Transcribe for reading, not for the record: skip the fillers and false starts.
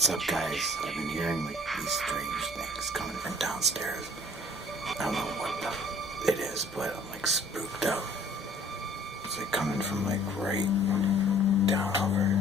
What's up, guys? I've been hearing like these strange things coming from downstairs. I don't know what it is, but I'm like spooked out. It's like coming from like right down over.